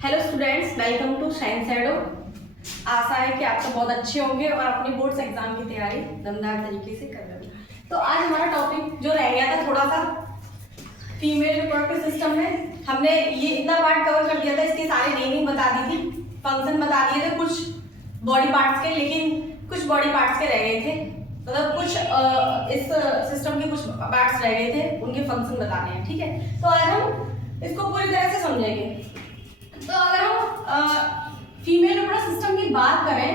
Hello students, welcome to Science Shadow. आशा है कि आप सब बहुत अच्छे होंगे और अपने बोर्ड्स एग्जाम की तैयारी दमदार तरीके से कर रहे होंगे। तो आज हमारा टॉपिक जो रह गया था थोड़ा सा फीमेल रिप्रोडक्टिव सिस्टम में, हमने ये इतना पार्ट कवर कर दिया था, इसके सारे नेमिंग बता दी थी, फंक्शन बता दिए थे कुछ बॉडी पार्ट्स के, लेकिन कुछ बॉडी पार्ट्स के रह गए थे, मतलब कुछ इस सिस्टम के कुछ पार्ट्स रह गए थे, उनके फंक्शन बताने हैं। ठीक है, तो आज हम इसको पूरी तरह से समझेंगे। तो अगर हम फीमेल रिप्रोडक्टिव सिस्टम की बात करें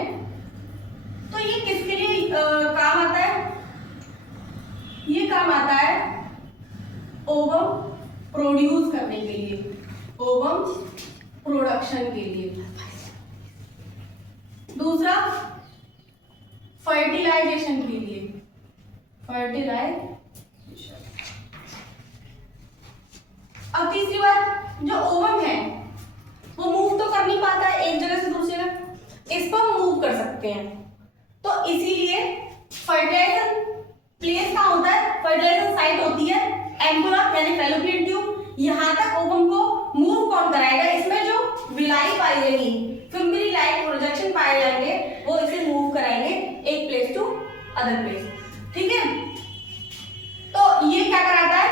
तो ये किसके लिए काम आता है? ये काम आता है ओवम प्रोड्यूस करने के लिए, ओवम प्रोडक्शन के लिए। दूसरा फर्टिलाइजेशन के लिए, फर्टिलाइजेशन। अब तीसरी बात, जो ओवम है वो मूव तो कर नहीं पाता है एक जगह से दूसरी जगह, इसको हम मूव कर सकते हैं, तो इसीलिए फर्टिलाइजेशन प्लेस कहाँ होता है? फर्टिलाइजेशन साइट होती है एम्बुला यानी फैलोपियन ट्यूब। यहाँ तक ओवम को मूव कौन कराएगा? इसमें जो विलाई पाई जाएगी, फिम्बरी लाइक प्रोजेक्शन पाए जाएंगे, वो इसे मूव कराएंगे एक प्लेस टू अदर प्लेस। ठीक है, तो ये क्या कराता है?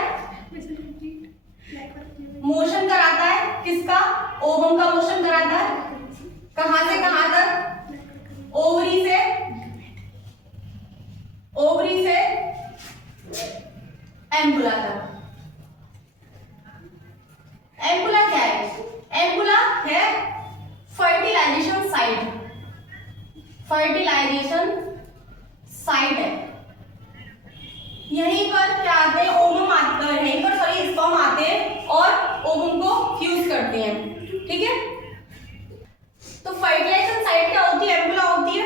मोशन कराता है। किसका? ओवम का मोशन कराता है। कहां से कहां तक? ओवरी से, ओवरी से एम्बुला तक। एम्बुला क्या है? एम्बुला है फर्टिलाइजेशन साइट, फर्टिलाइजेशन साइट है। यहीं पर क्या आते हैं? ओवम आते हैं, यहीं पर सॉरी स्पर्म आते हैं और ओवम को फ्यूज करते हैं। ठीक है, तो फर्टिलाइजेशन साइट क्या होती है? एम्बुला होती है।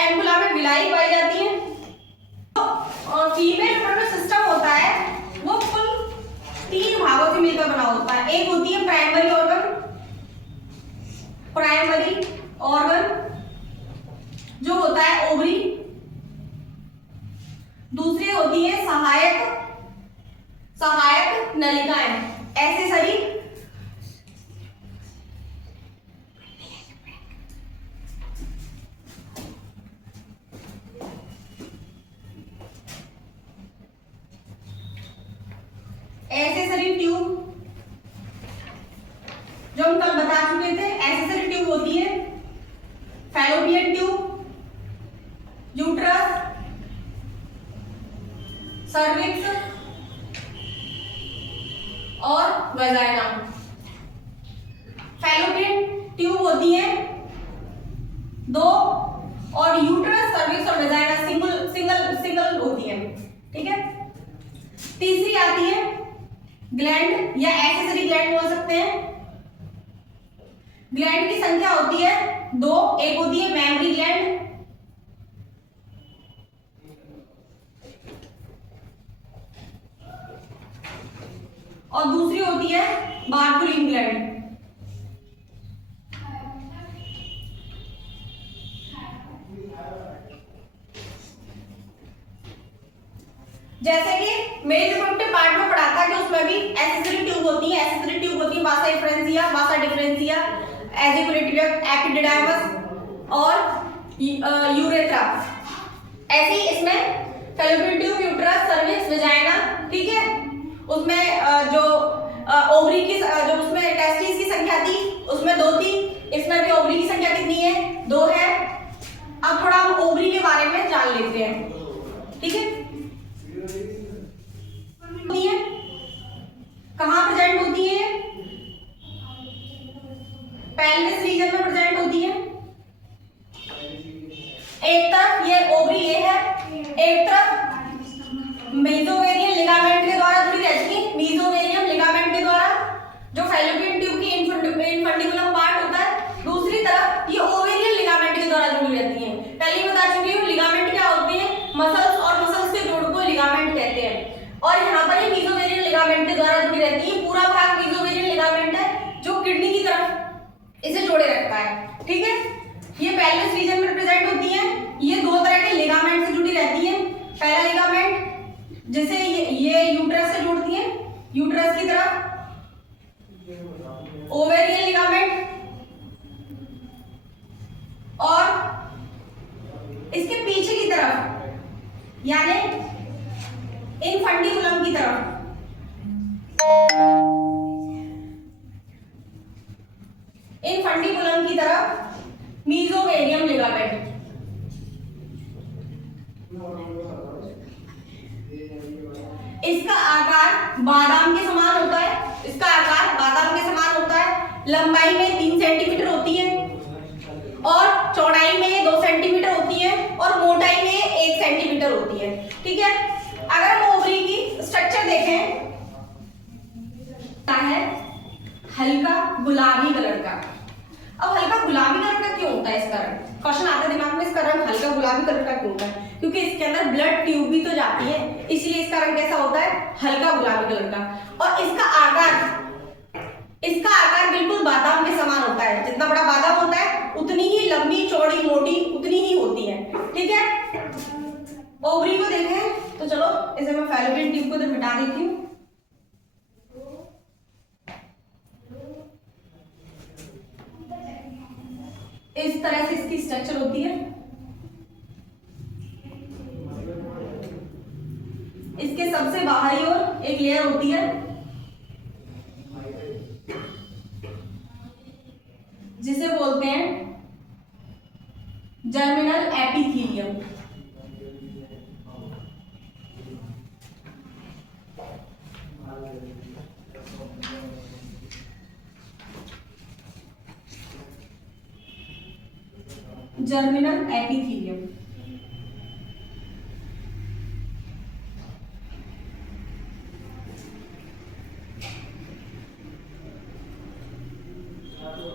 एम्बुला में विलाई पाई जाती है। तो फीमेल रिप्रोडक्टिव सिस्टम होता है वो कुल 3 भागों से मिलकर बना होता है। एक होती है प्राइमरी ऑर्गन, प्राइमरी ऑर्गन जो होता है ओवरी। दूसरी होती है सहायक, सहायक नलिकाएं, एक्सेसरी एक्सेसरी ट्यूब, जो हम कल बता चुके थे। एक्सेसरी ट्यूब होती है फैलोपियन ट्यूब, यूट्रस, सर्विक्स और वजाइना। फैलोपियन ट्यूब होती है 2 और यूट्रस, सर्विक्स और वजाइना सिंगल होती है। ठीक है, तीसरी आती है ग्लैंड या एक्सेसरी ग्लैंड बोल सकते हैं। ग्लैंड की संख्या होती है 2, एक होती है मेमरी ग्लैंड और दूसरी होती है बारबुलिन ग्लैंड। जैसे कि मेल रिप्रोडक्टिव पार्ट में पढ़ा था कि उसमें भी एक्सेसरी ट्यूब होती है। एक्सेसरी ट्यूब होती है वासा डिफरेंशिया, वासा डिफरेंशिया, एजिकुलेटिव, एपिडिडाइमस और यूरेथ्रा। ऐसे ही इसमें fallopian tube, uterus, cervix, vagina. ठीक है, उसमें जो ओवरी की जो उसमें टेस्टिस की संख्या थी उसमें 2 थी, इसमें भी ओवरी की संख्या कितनी है? 2 है। अब थोड़ा हम ओवरी के बारे में जान लेते हैं। ठीक है, कहां प्रेजेंट होती है? पेल्विस रीजन में प्रेजेंट होती है। एक तरफ ये ओवरी ये है, एक तरफ मेसोवेरियन लिगामेंट के द्वारा जुड़ी रहती है। मेसोवेरियन लिगामेंट के द्वारा जो फैलोपियन ट्यूब की इनफंडिबुलम पार्ट होता है, दूसरी तरफ ये ओवेरियन लिगामेंट के द्वारा जुड़ी रहती है। पहले बता चुकी हूँ लिगामेंट क्या होते हैं, मसल्स और मसल्स के जोड़ को लिगामेंट कहते हैं। और यहाँ पर ये मेसोवेरियन लिगामेंट के द्वारा जुड़ी रहती है। पूरा भाग मेसोवेरियन लिगामेंट है जो किडनी की तरफ इसे जोड़े रखता है। ठीक है, ये पेल्विस रीजन में रिप्रेजेंट होती है। ये 2 तरह के लिगामेंट से जुड़ी रहती है। पहला लिगामेंट जैसे ये यूट्रस से जुड़ती है, यूट्रस की तरफ ओवेरियन इनफंडिबुलम की तरफ मीजोवेरियम लिगामेंट। इसका आकार बादाम के समान होता है, इसका आकार बादाम के समान होता है। लंबाई में 3 सेंटीमीटर होती है और चौड़ाई में 2 सेंटीमीटर होती है और मोटाई में 1 सेंटीमीटर होती है। ठीक है, अगर हम ओवरी की स्ट्रक्चर देखें है हल्का गुलाबी कलर का। अब हल्का गुलाबी कलर का क्यों होता है इसका रंग? क्वेश्चन आता है दिमाग में, इसका रंग हल्का गुलाबी कलर का क्यों होता है? क्योंकि इसके अंदर ब्लड ट्यूब भी तो जाती है, इसलिए इसका रंग कैसा होता है? हल्का गुलाबी कलर का। और इसका आकार बिल्कुल बादाम के समान होता है। जितना बड़ा बादाम होता है उतनी ही लंबी चौड़ी मोटी उतनी ही होती है। ठीक है, ओवरी को देखें तो चलो इसे मैं फैलोपियन ट्यूब को इधर मिटा देती हूँ। इस तरह से इसकी स्ट्रक्चर होती है। इसके सबसे बाहरी ओर एक लेयर होती है जिसे बोलते हैं जर्मिनल एपिथेलियम। जर्मिनल एपिथेलियम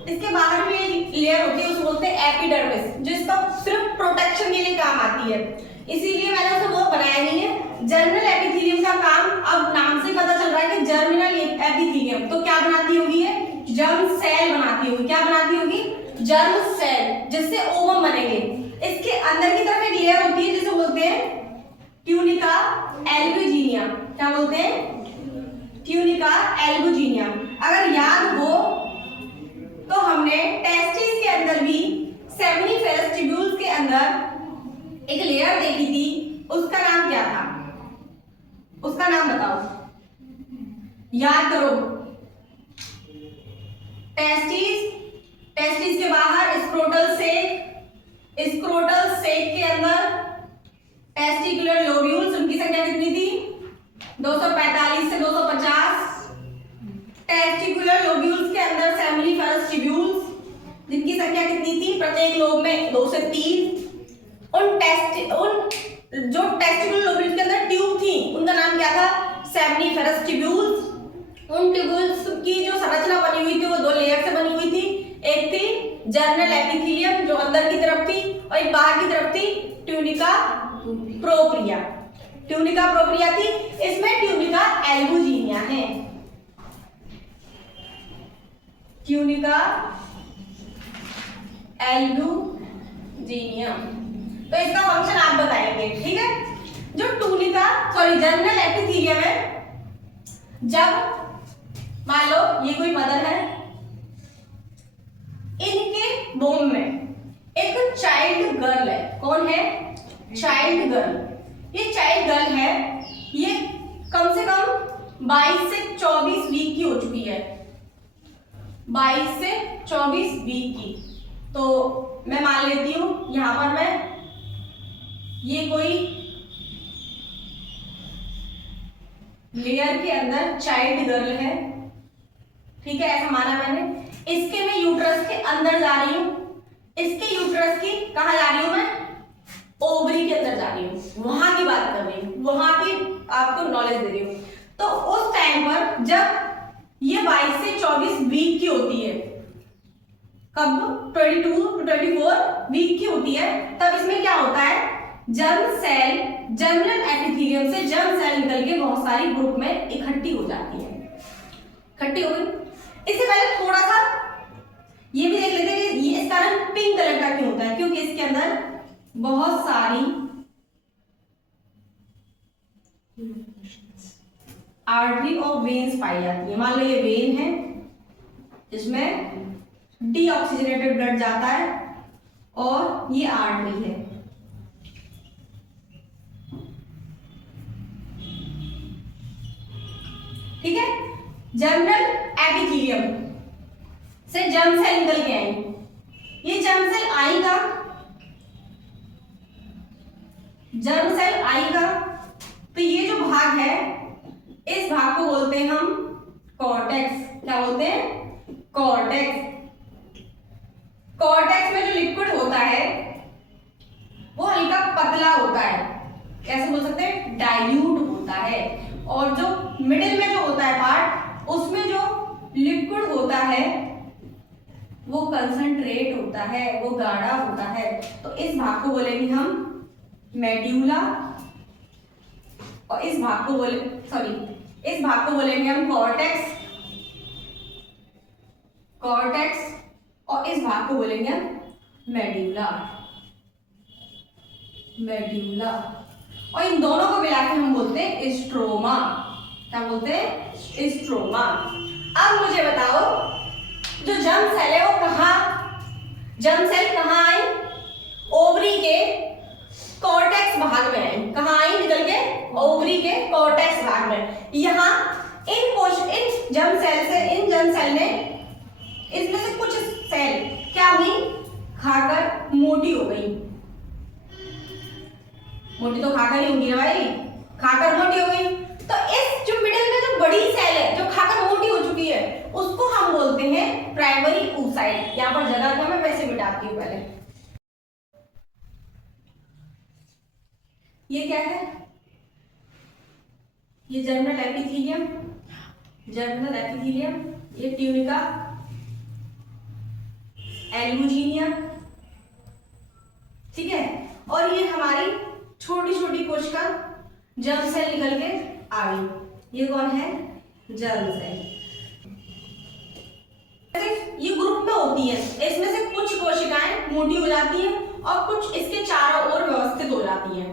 इसके बाहर में एक लेयर होती है, उसे बोलते हैं एपिडर्मिस, जो इसका सिर्फ प्रोटेक्शन के लिए काम आती है, इसीलिए मैंने उसे वो बनाया नहीं है। जर्मिनल एपिथेलियम का काम अब नाम से पता चल रहा है कि जर्मिनल एपिथेलियम तो क्या बनाती होगी? ये जर्म सेल बनाती होगी। क्या बनाती होगी? जर्म सेल, जिससे ओवम बनेंगे। इसके अंदर की तरफ एक लेयर होती है जिसे बोलते हैं ट्यूनिका एल्बुजिनिया। क्या बोलते हैं? Tunica albuginea. अगर याद हो तो हमने टेस्टिस के अंदर भी सेमिनिफेरस ट्यूब्यूल्स के अंदर एक लेयर देखी थी, उसका नाम क्या था? उसका नाम बताओ, याद करो। टेस्टिस के बाहर स्क्रोटल सेक के अंदर टेस्टिकुलर लोब्यूल्स, उनकी संख्या कितनी थी? 245 से 250। टेस्टिकुलर लोब्यूल्स के अंदर सेमिनिफेरस ट्यूब्यूल्स, जिनकी संख्या कितनी थी? प्रत्येक लोब में 2 से 3। उन जो टेस्टिकुलर लोब्यूल्स के अंदर ट्यूब थी उनका नाम क्या था? Seminiferous tubules. उन ट्यूब्यूल्स की जो संरचना बनी हुई थी वो 2 लेयर से बनी हुई थी। एक थी जर्मिनल एपिथेलियम जो अंदर की तरफ थी और एक बाहर की तरफ थी ट्यूनिका प्रोप्रिया। ट्यूनिका प्रोप्रिया थी, इसमें ट्यूनिका एल्बुजिनिया है। ट्यूनिका एल्बुजिनिया, तो इसका फंक्शन आप बताएंगे। ठीक है, जो जर्मिनल एपिथेलियम है, जब मान लो ये कोई मदर है, इनके वोम में एक चाइल्ड गर्ल है। कौन है? Child girl. ये चाइल्ड गर्ल है, ये कम से कम 22 से 24 वीक की हो चुकी है। 22 से 24 वीक की। तो मैं मान लेती हूं यहां पर मैं ये कोई लेयर के अंदर चाइल्ड गर्ल है। ठीक है, ऐसा माना मैंने। इसके मैं यूट्रस के अंदर जा रही हूं। इसके यूट्रस की कहां जा रही हूं मैं? ओवरी के अंदर जा रही हूं, वहां की बात कर रही हूं, वहां की आपको नॉलेज दे रही हूं। तो उस टाइम पर जब ये 22 से 24 वीक की होती है, कब 22 टू 24 वीक की होती है, तब इसमें क्या होता है? जर्म सेल जर्मिनल एपिथेलियम से जर्म सेल निकल के बहुत सारी ग्रुप में इकट्ठी हो जाती है। इकट्ठी हो गई। इससे पहले थोड़ा सा ये भी देख लेते हैं कि ये इसका रंग पिंक कलर का क्यों होता है? क्योंकि इसके अंदर बहुत सारी आर्टरी और वेन्स पाई जाती है। मान लो ये वेन है जिसमें डीऑक्सीजनेटेड ब्लड जाता है और ये आर्टरी है। ठीक है, जर्मिनल एपिथेलियम से जर्म सेल निकल के आई। ये जर्म सेल आएगा, जर्म सेल आएगा तो ये जो भाग है इस भाग को बोलते हैं हम कॉर्टेक्स। क्या बोलते हैं? कॉर्टेक्स। कॉर्टेक्स में जो लिक्विड होता है वो हल्का पतला होता है, कैसे बोल सकते हैं? डाइल्यूट होता है। और जो मिडिल में जो होता है पार्ट, उसमें जो लिक्विड होता है वो कंसंट्रेट होता है, वो गाढ़ा होता है। तो इस भाग को बोलेंगे हम मेड्यूला, और इस भाग को इस भाग को बोलेंगे हम कॉर्टेक्स, कॉर्टेक्स, और इस भाग को बोलेंगे हम मेड्यूला, मेड्यूला। और इन दोनों को मिला के हम बोलते हैं स्ट्रोमा। क्या बोलते हैं? स्ट्रोमा। अब मुझे बताओ, जो जर्म सेल है वो जर्म सेल कहाँ आई? ओवरी के कॉर्टेक्स भाग में आई। कहाँ आई? निकल के ओवरी के कॉर्टेक्स भाग में। यहाँ इन जर्म सेल ने, इसमें से कुछ सेल क्या हुई? खाकर मोटी हो गई। मोटी तो खाकर ही होगी ना भाई, खाकर मोटी हो गई। तो इस जो मिडिल में जो बड़ी सेल है जो खाकर मोटी हो चुकी है उसको हम बोलते हैं प्राइमरी oocyte। यहाँ पर जगह को मैं वैसे मिटाती हूँ पहले। ये क्या है? ये जर्मिनल एपिथेलियम, जर्मिनल एपिथेलियम, ये ट्यूनिका एल्बुजिनिया, ठीक है। और ये हमारी छोटी छोटी कोशिका जर्म सेल निकल के आ गई। ये कौन है? Germ cell. ये ग्रुप में होती है, इसमें से कुछ कोशिकाएं मोटी हो जाती हैं और कुछ इसके चारों ओर व्यवस्थित हो जाती हैं,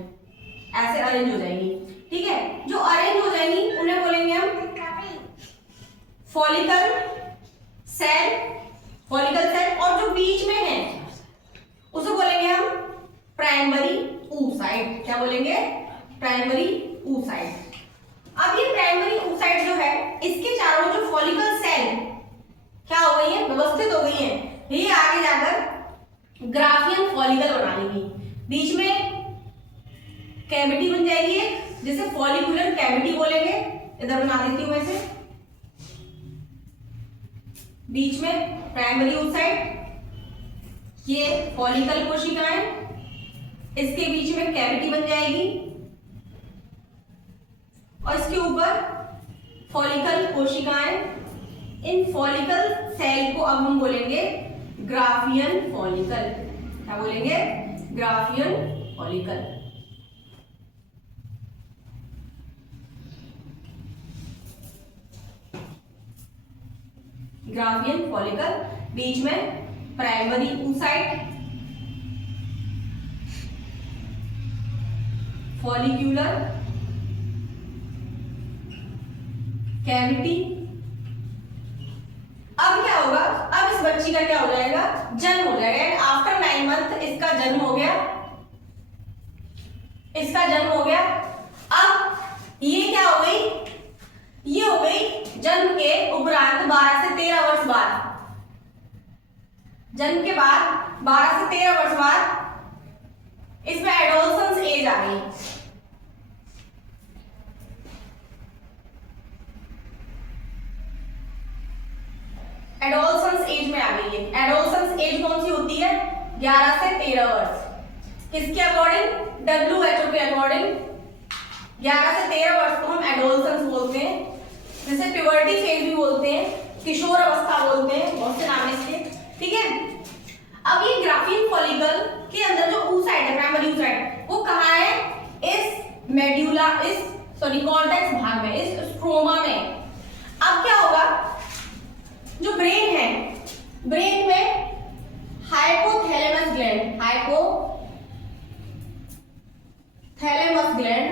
ऐसे अरेंज हो जाएंगी, ठीक है। जो अरेंज हो जाएंगी उन्हें बोलेंगे हम फॉलिकल सेल, फॉलिकल सेल। और जो बीच में है उसे बोलेंगे हम प्राइमरी oocyte। क्या बोलेंगे? Primary oocyte। अब ये प्राइमरी oocyte जो है, इसके चारों जो फॉलिकल सेल क्या हो गई है? व्यवस्थित हो गई है। ये आगे जाकर ग्राफियन फॉलिकल बना लेंगी। बीच में कैविटी बन जाएगी एक, जिसे फॉलिकुलर कैविटी बोलेंगे। इधर बना देती हूं मैं इसे। बीच में प्राइमरी oocyte, ये फॉलिकल कोशिकाएं, इसके बीच में कैविटी बन जाएगी और इसके ऊपर फॉलिकल कोशिकाएं। इन फॉलिकल सेल को अब हम बोलेंगे ग्राफियन फॉलिकल। क्या बोलेंगे? Graafian follicle. ग्राफियन फॉलिकल, बीच में प्राइमरी oocyte, फॉलिक्यूलर कैविटी। अब क्या होगा? अब इस बच्ची का क्या हो जाएगा? जन्म हो जाएगा। आफ्टर 9 मंथ इसका जन्म हो गया, इसका जन्म हो गया। अब ये क्या हो गई? ये हो गई जन्म के उपरांत 12 से 13 वर्ष बाद, जन्म के बाद 12 से 13 वर्ष बाद इसमें एडोलसेंस एज आ गई। एडोलसेंस एज में आ गई है। एडोलसेंस एज कौन सी होती है? 11 से 13 वर्ष। किसके अकॉर्डिंग? WHO के अकॉर्डिंग 11 से 13 वर्ष को हम एडोलसेंस बोलते हैं, जिसे प्यूबर्टी फेज भी बोलते हैं, किशोर अवस्था बोलते हैं, बहुत से नाम इसके, ठीक है। अब ये ग्राफियन फॉलिकल के अंदर जो oocyte है, प्राइमरी oocyte, वो कहाँ है? इस मेड्यूला, कॉर्टेक्स भाग में, इस स्ट्रोमा में। अब क्या होगा? जो ब्रेन है, ब्रेन में hypothalamus gland, hypothalamus gland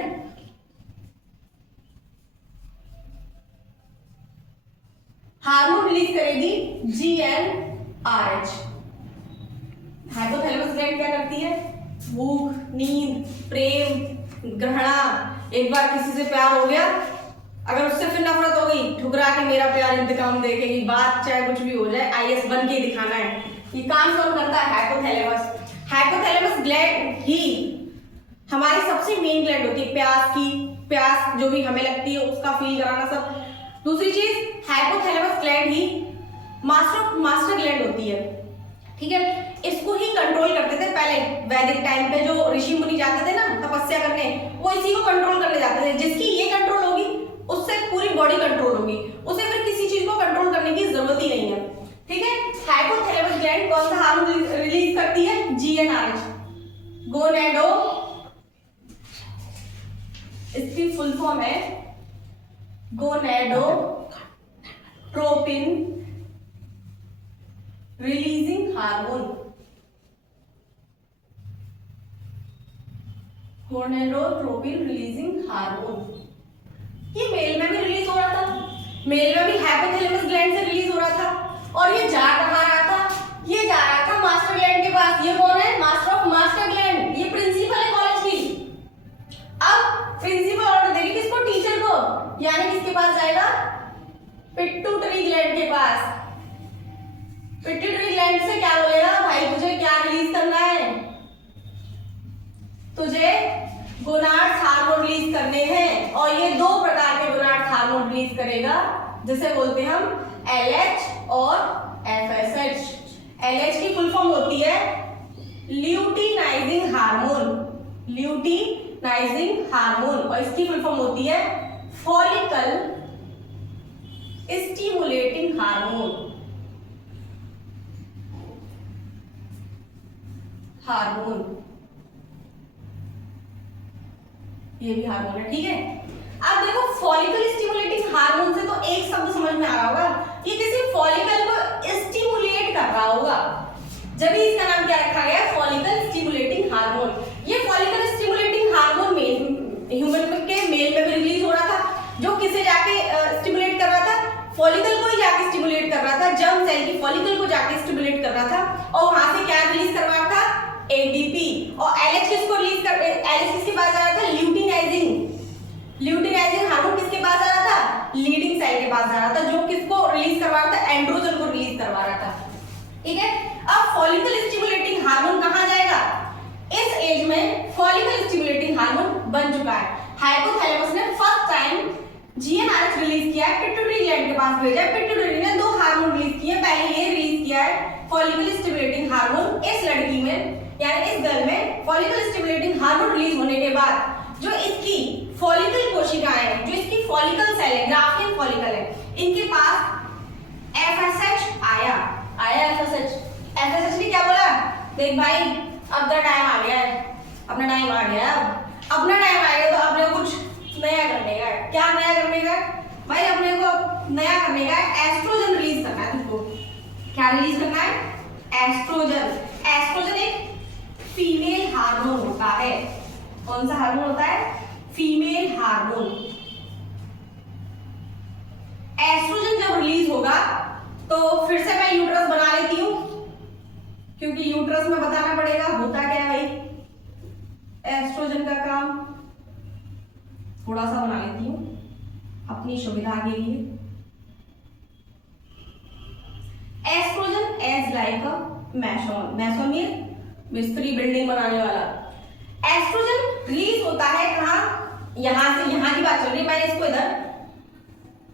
hormone release करेगी GnRH। हाइपोथैलेमस ग्लैंड क्या करती है? भूख, नींद, प्रेम, ग्रहणा, एक बार किसी से प्यार हो गया, अगर उससे फिर नफरत हो गई, ठुकरा के मेरा प्यार इंतकाम देखेगी, बात चाहे कुछ भी हो जाए, आईएएस बन के दिखाना है। ये काम कौन करता है? हाइपोथैलेमस। हाइपोथैलेमस ग्लैंड ही हमारी सबसे मेन ग्लैंड होती है, प्यास जो भी हमें लगती है उसका फील कराना सब। दूसरी चीज, हाइपोथैलेमस ग्लैंड ही मास्टर ग्लैंड होती है, ठीक है। इसको ही कंट्रोल करते थे पहले वैदिक टाइम पे, जो ऋषि मुनि जाते थे ना तपस्या करने, वो इसी को कंट्रोल करने जाते थे। जिसकी ये कंट्रोल होगी उससे पूरी बॉडी कंट्रोल होगी, उसे फिर किसी चीज को कंट्रोल करने की जरूरत ही नहीं है, ठीक है। हाइपोथैलेमस ग्लैंड कौन सा हार्मोन रिलीज करती है? GnRH, गोनेडो, इसकी फुल फॉर्म है gonadotropin releasing hormone. Gonadotropin releasing hormone, ये मेल में भी रिलीज हो रहा था, मेल में भी हाइपोथैलेमस ग्लैंड से रिलीज हो रहा था। और ये जा कहाँ रहा था? ये जा रहा था मास्टर ग्लैंड के पास। ये कौन है? मास्टर ग्लैंड, ये प्रिंसिपल है कॉलेज की। अब प्रिंसिपल ऑर्डर देगी किसको? टीचर को, यानी किसके पास जाएगा? पिट्यूटरी ग्लैंड के पास। पिट्यूटरी ग्लैंड से क्या बोलेगा? भाई तुझे क्या रिलीज करना है? तुझे गोनाड्स हार्मोन रिलीज करने हैं, और ये दो प्रकार के गोनाड्स हार्मोन रिलीज करेगा, जिसे बोलते हैं हम LH और FSH। LH की फुल फॉर्म होती है ल्यूटिनाइजिंग हार्मोन, और इसकी फुल फॉर्म होती है फॉलिकल स्टिमुलेटिंग हार्मोन। ये भी हार्मोन है, ठीक है। अब देखो फॉलिकल स्टिमुलेटिंग हार्मोन से तो एक शब्द समझ में आ रहा होगा, ये किसी फॉलिकल को स्टिमुलेट कर रहा होगा, जब भी इसका नाम क्या रखा गया? Follicle stimulating hormone. ये फॉलिकल स्टिमुलेटिंग हार्मोन ह्यूमन के मेल में भी रिलीज हो रहा था, जो किसे जाके स्टिमुलेट कर रहा था? फॉलिकल को ही जाके स्टिमुलेट कर रहा था, जर्म सेल की फॉलिकल को जाके स्टिमुलेट कर रहा था, और वहां से क्या रिलीज कर रहा था? ADP। और LH किसको रिलीज कर, LH किसके पास जा रहा था? ल्यूटिनाइजिंग हार्मोन किसके पास जा रहा था? लीडिंग सेल के पास जा रहा था, जो किसको रिलीज करवा रहा था? एंड्रोजन को रिलीज करवा रहा था, ठीक है। अब फॉलिकल स्टिमुलेटिंग हार्मोन कहां जाएगा? इस एज में फॉलिकल स्टिमुलेटिंग हार्मोन बन चुका है। हाइपोथैलेमस ने फर्स्ट टाइम GnRH रिलीज किया है, पिट्यूटरी ग्लैंड के पास भेजा है। पिट्यूटरी ने दो हार्मोन रिलीज किए, पहले ये रिलीज किया है फॉलिकल स्टिमुलेटिंग हार्मोन। इस लड़की में यानी इस गर्ल में फॉलिकल स्टिमुलेटिंग हार्मोन रिलीज होने के बाद जो इसकी फॉलिकल कोशिकाएं हैं, जो इसकी फॉलिकल सेल है, ग्राफियन फॉलिकल है, इनके पास FSH आया FSH ने क्या बोला? देख भाई अब तेरा टाइम आ गया है, अपना टाइम आ गया, अपना टाइम आ गया, तो अपने को कुछ नया करने का है। क्या नया करने का है भाई? अपने को नया करने का है, एस्ट्रोजन रिलीज करना है तुमको। क्या रिलीज करना है? एस्ट्रोजन एक फीमेल हार्मोन होता है। कौन सा हार्मोन होता है? Female hormone. एस्ट्रोजन जब रिलीज होगा तो फिर से मैं यूट्रस बना लेती हूँ, क्योंकि यूट्रस में बताना पड़ेगा होता क्या है भाई। एस्ट्रोजन का काम थोड़ा सा बना लेती हूँ अपनी सुविधा के लिए। Estrogen as like a mason ये मिस्त्री बिल्डिंग बनाने वाला। एस्ट्रोजन रिलीज होता है कहाँ? यहां से, यहां की बात चल रही है, मैंने इसको इधर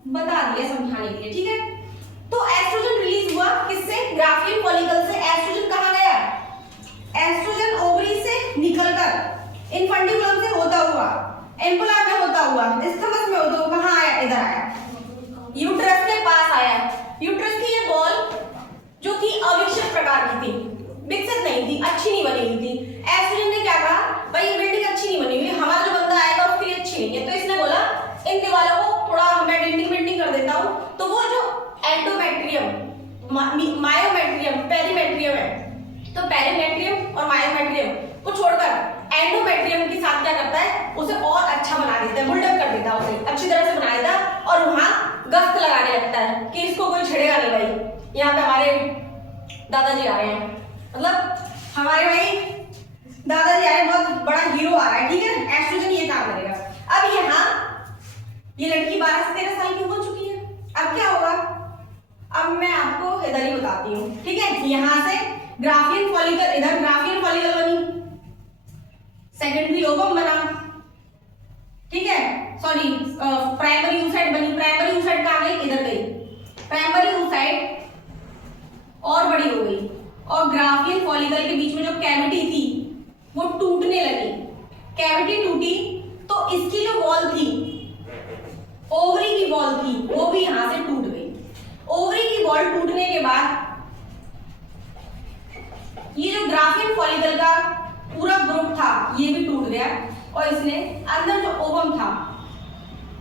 बता दिया समझाने के लिए, ठीक है। तो एस्ट्रोजन रिलीज हुआ किससे? ग्राफियन फॉलिकल से। एस्ट्रोजन कहां गया? एस्ट्रोजन ओवरी से निकलकर इनफंडिबुलम से होता हुआ, एम्पुला में होता हुआ, स्थमक में होता हुआ कहां आया? इधर आया, यूट्रस के पास आया। यूट्रस की ये बॉल जो थी अविकसित प्रकार की थी, विकसित नहीं थी, अच्छी नहीं बनी हुई थी। एस्ट्रोजन ने क्या कहा? भाई ये बिल्डिंग अच्छी नहीं बनी हुई, हमारा जो बंदा आएगा उसके लिए अच्छी नहीं है, तो इसने बोला इन दीवारों को थोड़ा मैं डेंटिंग कर देता हूँ। तो वो जो एंडोमेट्रियम, मायोमेट्रियम, पेरीमेट्रियम है, तो पेरीमेट्रियम और मायोमेट्रियम को छोड़कर एंडोमेट्रियम के साथ क्या करता है? उसे और अच्छा बना देता है, बिल्डअप कर देता है, उसे अच्छी तरह से बना देता है, और वहां गश्त लगाने लगता है कि इसको कोई छेड़ेगा नहीं भाई। यहाँ पे हमारे दादाजी आ रहे हैं, मतलब हमारे भाई दादाजी आ रहे हैं, बहुत बड़ा हीरो आ रहा है, ठीक है। एस्ट्रोजन ये काम करेगा। अब यहाँ ये लड़की 12 से 13 साल की हो चुकी है। अब क्या होगा, अब मैं आपको इधर ही बताती हूँ, ठीक है। यहां से ग्राफियन फॉलिकल, इधर ग्राफियन फॉलिकल बनी, सेकेंडरी ओवम बना, ठीक है, सॉरी प्राइमरी oocyte बनी, प्राइमरी oocyte कहाँ गई, इधर गई, प्राइमरी oocyte और बड़ी हो गई, और ग्राफियन फॉलिकल के बीच में जो कैविटी थी वो टूटने लगी, कैविटी टूटी तो इसकी जो वॉल थी, ओवरी की वॉल थी, वो भी यहां से टूट गई। ओवरी की वॉल टूटने के बाद ये जो ग्राफियन फॉलिकल का पूरा ग्रुप था ये भी टूट गया, और इसने अंदर जो ओवम था,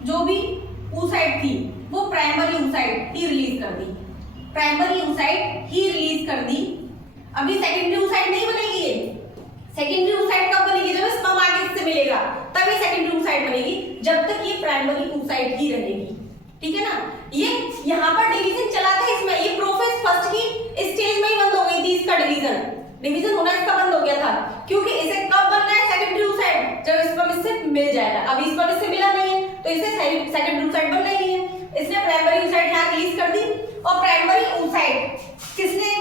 जो भी oocyte थी, वो प्राइमरी oocyte ही रिलीज कर दी, प्राइमरी oocyte ही रिलीज कर दी। अभी सेकेंडरी oocyte नहीं बनेगी, ये सेकेंडरी oocyte कब बनेगी, जब स्पर्म आगे इससे मिलेगा तभी सेकेंडरी oocyte बनेगी, जब तक ये प्राइमरी oocyte ही रहेगी, ठीक है ना। ये यहाँ पर डिवीजन चला था, इसमें ये प्रोफेज फर्स्ट की स्टेज में ही बंद हो गई थी, इसका डिवीजन होना इसका बंद हो गया था, क्योंकि इसे कब बनना है, सेकेंडरी oocyte, जब स्पर्म इससे मिल जाएगा। अभी स्पर्म इससे मिला नहीं है तो इसे सेकेंडरी oocyte बनना ही नहीं है, इसने प्राइमरी oocyte यहाँ रिलीज कर दी। और प्राइमरी oocyte किसने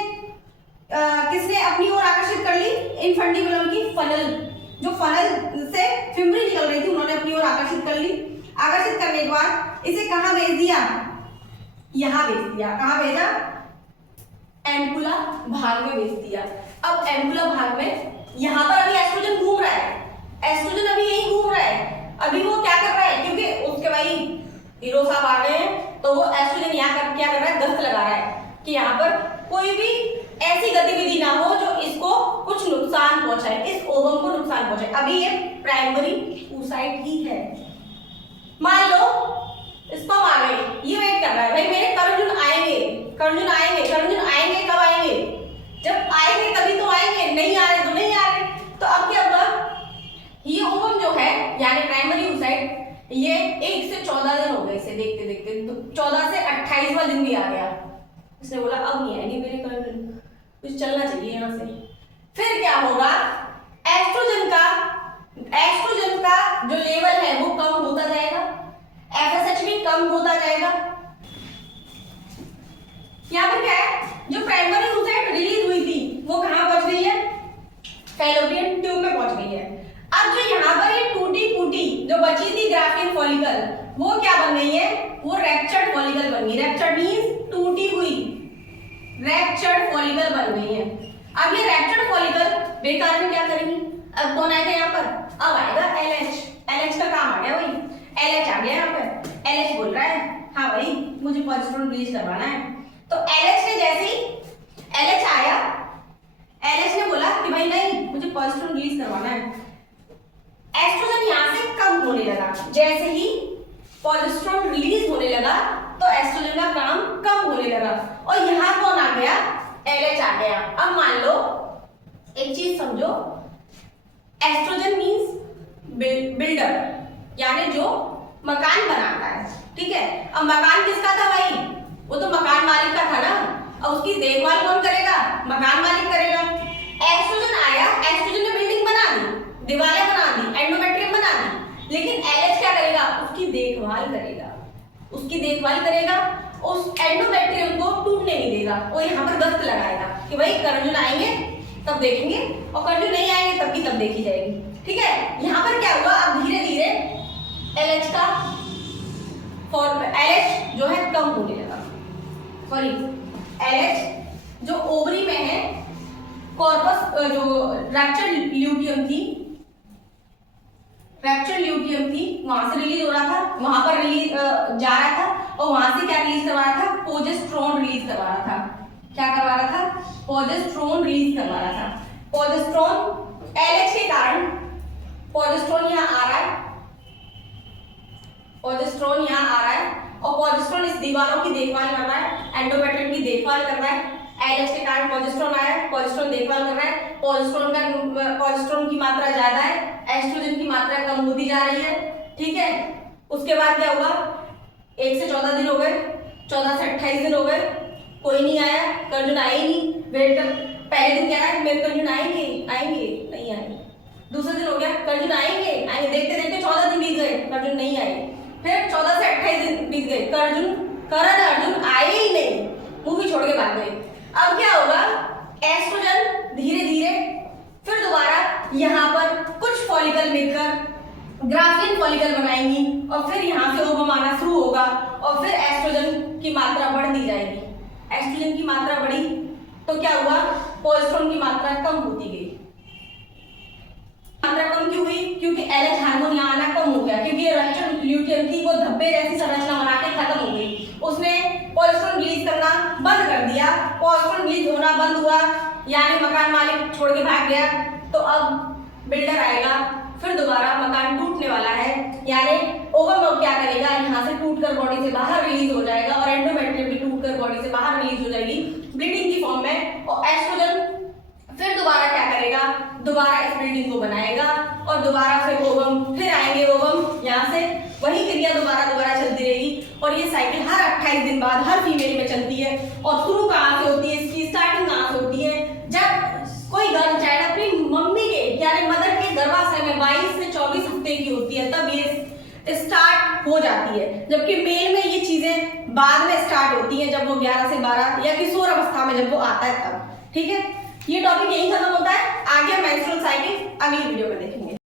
अपनी ओर आकर्षित कर ली, इनफंडिबुलम की फनल, जो फनल से फिम्बरी निकल रही थी उन्होंने अपनी ओर आकर्षित कर ली। आकर्षित करने के बाद इसे कहां भेज दिया, यहां भेज दिया, कहां भेजा, एम्पुला भाग में भेज दिया। अब एम्पुला भाग में यहां पर अभी एस्ट्रोजन घूम रहा है, एस्ट्रोजन अभी यही घूम रहा है, अभी वो क्या कर रहा है, क्योंकि उसके भाई हीरो साहब आ गए हैं तो वो एस्ट्रोजन यहाँ क्या कर रहा है, गश्त लगा रहा है कि यहाँ पर कोई भी ऐसी गतिविधि ना हो जो इसको कुछ नुकसान पहुंचाए, इस ओवम को नुकसान पहुंचाए। अभी ये प्राइमरी oocyte ही है। मान लो स्पर्म आ गई, ये वेट कर रहा है, भाई मेरे कर्णजुन आएंगे, कर्णजुन आएंगे, कर्णजुन आएंगे, कब आएंगे, जब आएंगे तभी तो आएंगे, नहीं आ रहे तो नहीं आ रहे। तो अब क्या हुआ, ये ओवम जो है यानी प्राइमरी oocyte, ये 1 से 14 दिन हो गए इसे देखते देखते, तो 14 से 28वां दिन भी आ गया, इसने बोला अब नहीं आएंगे मेरे कर्णजुन, कुछ चलना चाहिए यहाँ से। फिर क्या होगा, एस्ट्रोजन का जो लेवल है वो कम होता जाएगा, एफएसएच भी कम होता जाएगा। यहाँ पर क्या है, जो प्राइमरी oocyte रिलीज हुई थी वो कहाँ पहुंच गई है, फैलोपियन ट्यूब में पहुंच गई है। अब जो यहाँ पर ये टूटी फूटी जो बची थी ग्राफियन फॉलिकल, वो क्या बन गई है, वो रैप्चर्ड फॉलिकल बन गई। रैप्चर्ड मींस टूटी हुई, रैप्चर्ड फॉलिकल बन गई है। अब ये रैप्चर्ड फॉलिकल बेकार में क्या करेंगी, अब कौन आएगा यहाँ पर, अब आएगा LH का काम आ गया, वही LH आ गया यहाँ पर। LH बोल रहा है हाँ भाई मुझे प्रोजेस्टेरोन रिलीज करवाना है, तो LH ने जैसे ही LH आया, LH ने बोला कि भाई नहीं मुझे प्रोजेस्टेरोन रिलीज करवाना है, एस्ट्रोजन यहाँ से कम होने लगा। जैसे ही प्रोजेस्टेरोन रिलीज होने लगा तो एस्ट्रोजन का काम कम होने लगा, और यहाँ कौन आ गया, LH आ गया। अब मान लो एक चीज समझो, एस्ट्रोजन मींस बिल्डर, यानी जो मकान बनाता है, ठीक है। अब मकान किसका था भाई, वो तो मकान मालिक का था ना, अब उसकी देखभाल कौन करेगा, मकान मालिक करेगा। एस्ट्रोजन आया, एस्ट्रोजन ने बिल्डिंग बना दी, दीवारें बना दी, एंडोमेट्रियम बना दी, लेकिन LH क्या करेगा, उसकी देखभाल करेगा, उसकी देखभाल करेगा, उस एंडोमेट्रियम को टूटने नहीं देगा, वो यहाँ पर गश्त लगाएगा कि भाई कर्णजुन आएंगे तब देखेंगे, और कर्णजुन नहीं आएंगे तब की तब देखी जाएगी, ठीक है। यहाँ पर क्या हुआ, अब धीरे धीरे LH का LH जो है कम होने लगा, सॉरी LH जो ओवरी में है, कॉर्पस जो रैप्चर्ड ल्यूटियम थी, वहां से रिलीज हो रहा था, वहां पर रिलीज जा रहा था, और वहां से क्या रिलीज करवा रहा था, प्रोजेस्टेरोन रिलीज करवा रहा था। क्या करवा रहा था, प्रोजेस्टेरोन रिलीज करवा रहा था। प्रोजेस्टेरोन LH के कारण प्रोजेस्टेरोन यहाँ आ रहा है, प्रोजेस्टेरोन यहाँ आ रहा है, और प्रोजेस्टेरोन इस दीवारों की देखभाल कर रहा है, एंडोमेट्रियम की देखभाल कर रहा है। LH के कारण प्रोजेस्टेरोन आया, प्रोजेस्टेरोन देखभाल कर रहा है, प्रोजेस्टेरोन की मात्रा ज्यादा है, एस्ट्रोजन की मात्रा कम होती जा रही है, ठीक है। उसके बाद क्या हुआ, 1 से 14 दिन हो गए, 14 से 28 दिन हो गए, कोई नहीं आया, कर्णजुन आए ही नहीं, वेट कर, पहले दिन कह रहा है मेरे कर्णजुन आएंगे नहीं आए, दूसरे दिन हो गया कर्णजुन आएंगे, देखते देखते 14 दिन बीत गए, कर्णजुन नहीं आए, फिर 14 से 28 दिन बीत गए, करण अर्जुन आए ही नहीं, मूवी छोड़ के भाग गए। अब क्या होगा, एस्ट्रोजन धीरे धीरे फिर दोबारा यहाँ पर कुछ फॉलिकल मिलकर ग्राफियन फॉलिकल बनाएंगी और फिर यहाँ से ओवम आना शुरू होगा और फिर एस्ट्रोजन की मात्रा बढ़ती जाएगी। एस्ट्रोजन की मात्रा बढ़ी तो क्या हुआ, प्रोजेस्टेरोन की मात्रा कम होती गई। मात्रा कम क्यों हुई, क्योंकि एलएच हार्मोन यहाँ आना कम हो गया, क्योंकि ये रक्चर ल्यूटियम थी वो धब्बे जैसी संरचना बना के खत्म हो गई। उसने प्रोजेस्टेरोन रिलीज करना बंद कर दिया, प्रोजेस्टेरोन रिलीज होना बंद हुआ, यानी मकान मालिक छोड़ के भाग गया। तो अब बिल्डर आएगा, फिर दोबारा मकान टूटने वाला है, यानी ओवम अब क्या करेगा, यहाँ से टूटकर बॉडी से बाहर रिलीज हो जाएगा और एंडोमेट्रियम भी टूटकर बॉडी से बाहर रिलीज हो जाएगी ब्लीडिंग की फॉर्म में। और एस्ट्रोजन फिर दोबारा क्या करेगा, दोबारा इस बिल्डिंग को बनाएगा और दोबारा फिर ओवम, फिर आएंगे ओवम, यहाँ से वही क्रिया दोबारा चलती रहेगी। और ये साइकिल हर 28 दिन बाद हर फीमेल में चलती है। और शुरू कहाँ से होती है, इसकी स्टार्टिंग कहाँ से होती है, जब कोई गर्ल चाइल्ड अपनी मम्मी के यानी मदर के गर्भाशय में 22 से 24 हफ्ते की होती है, तब ये स्टार्ट हो जाती है। जबकि मेल में ये चीजें बाद में स्टार्ट होती हैं, जब वो 11 से 12 या किशोर अवस्था में जब वो आता है तब। ठीक है, ये टॉपिक यही खत्म होता है। आगे मेंस्ट्रुअल साइकिल अगली वीडियो में देखेंगे।